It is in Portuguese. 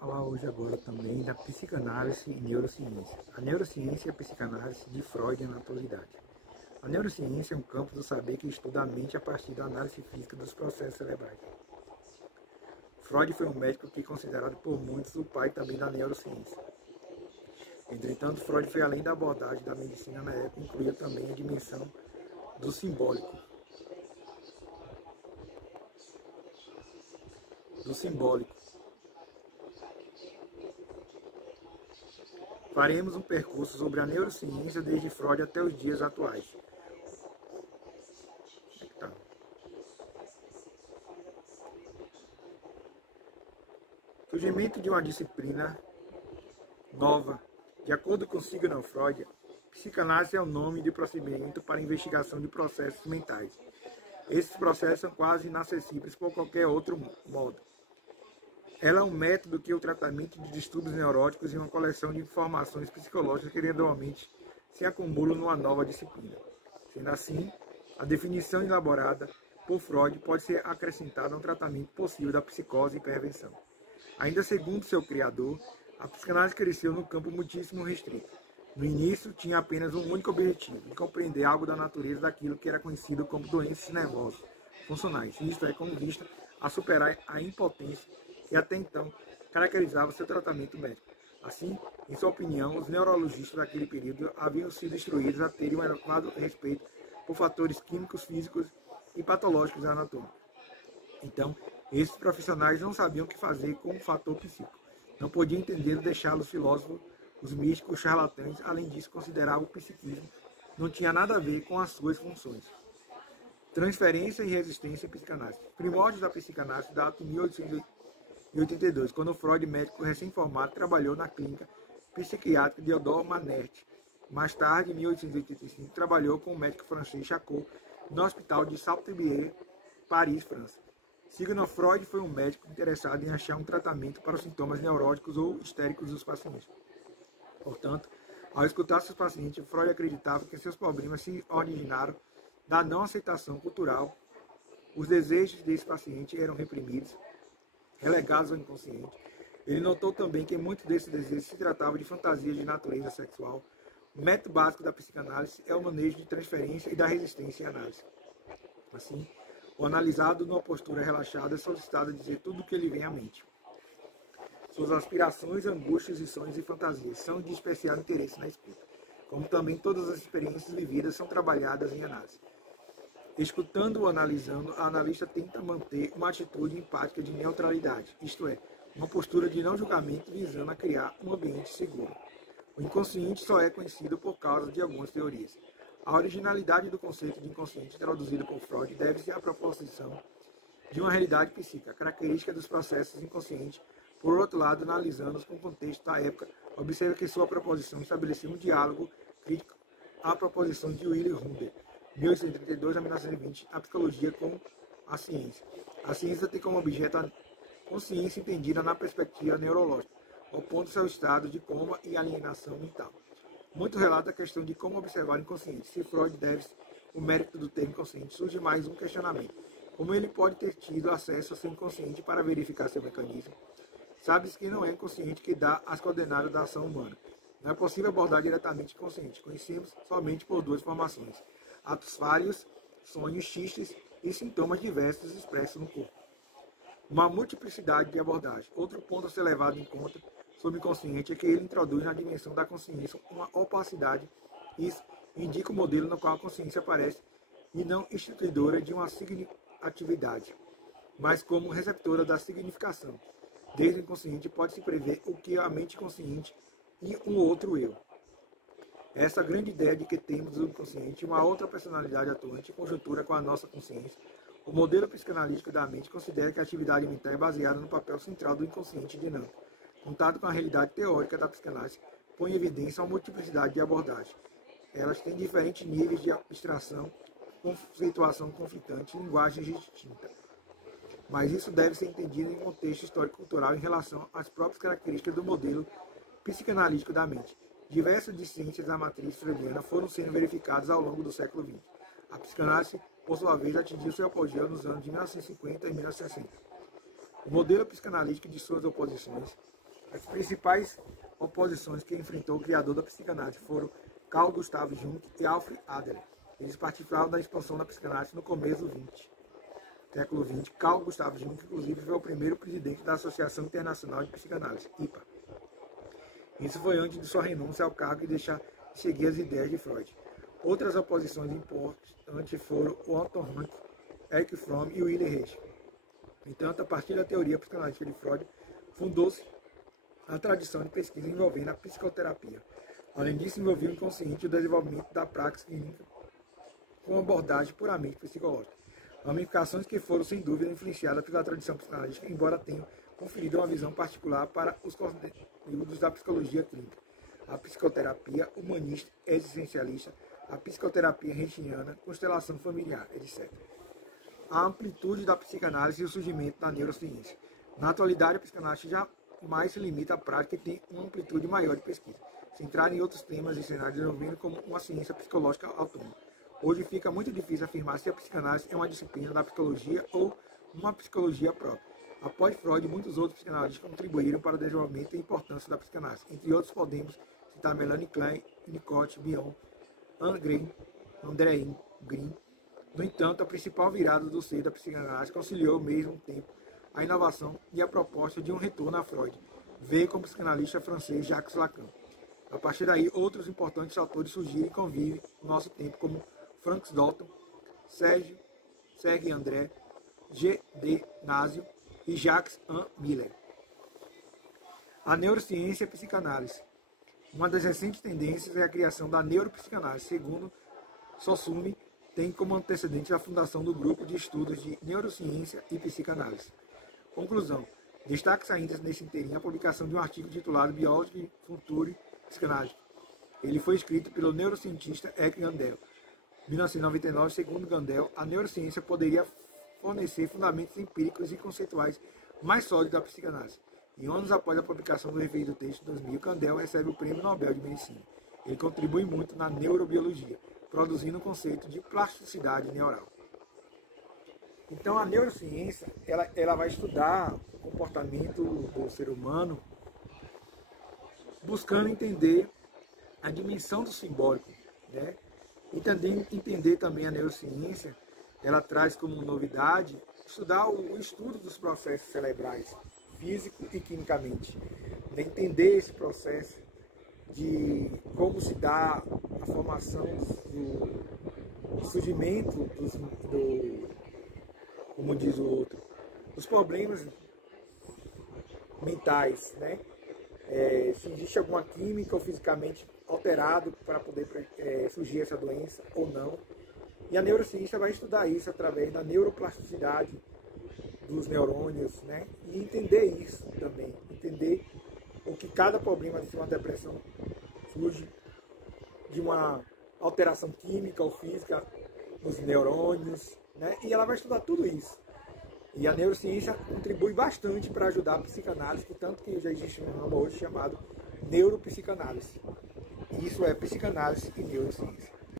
falar hoje agora também da psicanálise e neurociência. A neurociência e a psicanálise de Freud na atualidade. A neurociência é um campo do saber que estuda a mente a partir da análise física dos processos cerebrais. Freud foi um médico que é considerado por muitos o pai também da neurociência. Entretanto, Freud foi além da abordagem da medicina na época, incluía também a dimensão do simbólico. Faremos um percurso sobre a neurociência desde Freud até os dias atuais. Surgimento de uma disciplina nova. De acordo com Sigmund Freud, psicanálise é o nome de procedimento para investigação de processos mentais. Esses processos são quase inacessíveis por qualquer outro modo. Ela é um método que o tratamento de distúrbios neuróticos e uma coleção de informações psicológicas que gradualmente se acumulam numa nova disciplina. Sendo assim, a definição elaborada por Freud pode ser acrescentada a um tratamento possível da psicose e prevenção. Ainda segundo seu criador, a psicanálise cresceu num campo muitíssimo restrito. No início, tinha apenas um único objetivo, de compreender algo da natureza daquilo que era conhecido como doenças nervosas funcionais, isto é, com vista a superar a impotência que até então caracterizava seu tratamento médico. Assim, em sua opinião, os neurologistas daquele período haviam sido instruídos a terem um elevado respeito por fatores químicos, físicos e patológicos anatômicos. Então, esses profissionais não sabiam o que fazer com o fator psíquico. Não podiam entender ou deixá-los filósofos, os místicos, os charlatães. Além disso, consideravam o psiquismo não tinha nada a ver com as suas funções. Transferência e resistência à psicanálise. Primórdios da psicanálise datam de 1882, quando Freud, médico recém-formado, trabalhou na clínica psiquiátrica de Odor Manert. Mais tarde, em 1885, trabalhou com o médico francês Charcot no hospital de Salpêtrière, Paris, França. Sigmund Freud foi um médico interessado em achar um tratamento para os sintomas neuróticos ou histéricos dos pacientes. Portanto, ao escutar seus pacientes, Freud acreditava que seus problemas se originaram da não aceitação cultural. Os desejos desse paciente eram reprimidos, relegados ao inconsciente. Ele notou também que muitos desses desejos se tratavam de fantasias de natureza sexual. O método básico da psicanálise é o manejo de transferência e da resistência em análise. Assim, o analisado, numa postura relaxada, é solicitado a dizer tudo o que lhe vem à mente. Suas aspirações, angústias e sonhos e fantasias são de especial interesse na escuta, como também todas as experiências vividas são trabalhadas em análise. Escutando ou analisando, a analista tenta manter uma atitude empática de neutralidade, isto é, uma postura de não julgamento visando a criar um ambiente seguro. O inconsciente só é conhecido por causa de algumas teorias. A originalidade do conceito de inconsciente traduzido por Freud deve-se à proposição de uma realidade psíquica, característica dos processos inconscientes. Por outro lado, analisando-os com o contexto da época, observa que sua proposição estabeleceu um diálogo crítico à proposição de Wilhelm Hunder, 1832 a 1920, a psicologia com a ciência. A ciência tem como objeto a consciência entendida na perspectiva neurológica, opondo-se ao estado de coma e alienação mental. Muito relata a questão de como observar o inconsciente. Se Freud deve o mérito do termo inconsciente, surge mais um questionamento. Como ele pode ter tido acesso ao seu inconsciente para verificar seu mecanismo? Sabe-se que não é o inconsciente que dá as coordenadas da ação humana. Não é possível abordar diretamente o inconsciente. Conhecemos somente por duas formações: atos falhos, sonhos, xistes e sintomas diversos expressos no corpo. Uma multiplicidade de abordagens. Outro ponto a ser levado em conta sobre o inconsciente é que ele introduz na dimensão da consciência uma opacidade. Isso indica o modelo no qual a consciência aparece e não instituidora de uma significatividade, mas como receptora da significação. Desde o inconsciente pode-se prever o que é a mente consciente e um outro eu. Essa grande ideia de que temos o inconsciente, uma outra personalidade atuante em conjuntura com a nossa consciência. O modelo psicanalítico da mente considera que a atividade mental é baseada no papel central do inconsciente dinâmico. Contado com a realidade teórica da psicanálise, põe em evidência uma multiplicidade de abordagens. Elas têm diferentes níveis de abstração, conceituação conflitante e linguagens distintas. Mas isso deve ser entendido em contexto histórico-cultural em relação às próprias características do modelo psicanalítico da mente. Diversas dissidências da matriz freudiana foram sendo verificadas ao longo do século XX. A psicanálise, por sua vez, atingiu seu apogeu nos anos de 1950 e 1960. O modelo psicanalítico de suas oposições As principais oposições que enfrentou o criador da psicanálise foram Carl Gustav Jung e Alfred Adler. Eles participaram da expansão da psicanálise no começo do século XX. Carl Gustav Jung, inclusive, foi o primeiro presidente da Associação Internacional de Psicanálise, IPA. Isso foi antes de sua renúncia ao cargo e deixar de seguir as ideias de Freud. Outras oposições importantes foram o Otto Rank, Erich Fromm e Wilhelm Reich. No entanto, a partir da teoria psicanalítica de Freud, fundou-se a tradição de pesquisa envolvendo a psicoterapia. Além disso, envolvia o inconsciente e o desenvolvimento da praxis clínica com abordagem puramente psicológica. Ramificações que foram, sem dúvida, influenciadas pela tradição psicanalítica, embora tenham conferido uma visão particular para os conteúdos da psicologia clínica. A psicoterapia humanista existencialista, a psicoterapia reichiana, constelação familiar, etc. A amplitude da psicanálise e o surgimento da neurociência. Na atualidade, a psicanálise jamais se limita à prática e tem uma amplitude maior de pesquisa, centrada em outros temas e cenários, desenvolvendo como uma ciência psicológica autônoma. Hoje fica muito difícil afirmar se a psicanálise é uma disciplina da psicologia ou uma psicologia própria. Após Freud, muitos outros psicanalistas contribuíram para o desenvolvimento e a importância da psicanálise. Entre outros, podemos citar Melanie Klein, Winnicott, Bion, André Green. No entanto, a principal virada do ser da psicanálise conciliou ao mesmo tempo a inovação e a proposta de um retorno a Freud, veio com o psicanalista francês Jacques Lacan. A partir daí, outros importantes autores surgiram e convivem no nosso tempo, como Frank Dalton, Serge André, G.D. Nasio e Jacques-Anne Miller. A neurociência e a psicanálise. Uma das recentes tendências é a criação da neuropsicanálise, segundo Saussure, tem como antecedente a fundação do grupo de estudos de neurociência e psicanálise. Conclusão. Destaca-se ainda nesse inteirinho a publicação de um artigo titulado Biology Future Psychanalysis. Ele foi escrito pelo neurocientista Eric Gandel. Em 1999, segundo Gandel, a neurociência poderia fornecer fundamentos empíricos e conceituais mais sólidos da psicanálise. E anos após a publicação do referido texto, em 2000, Gandel recebe o Prêmio Nobel de Medicina. Ele contribui muito na neurobiologia, produzindo o conceito de plasticidade neural. Então, a neurociência ela vai estudar o comportamento do ser humano, buscando entender a dimensão do simbólico, né? E também entender também a neurociência, ela traz como novidade estudar o estudo dos processos cerebrais, físico e quimicamente, né? Entender esse processo de como se dá a formação do surgimento como diz o outro, dos problemas mentais, né? Se existe alguma química ou fisicamente alterado para poder surgir essa doença ou não. E a neurociência vai estudar isso através da neuroplasticidade dos neurônios, né? E entender isso também, entender o que cada problema de uma depressão surge de uma alteração química ou física nos neurônios, né? E ela vai estudar tudo isso. E a neurociência contribui bastante para ajudar a psicanálise, tanto que já existe um ramo hoje chamado neuropsicanálise. Isso é psicanálise e neurociência.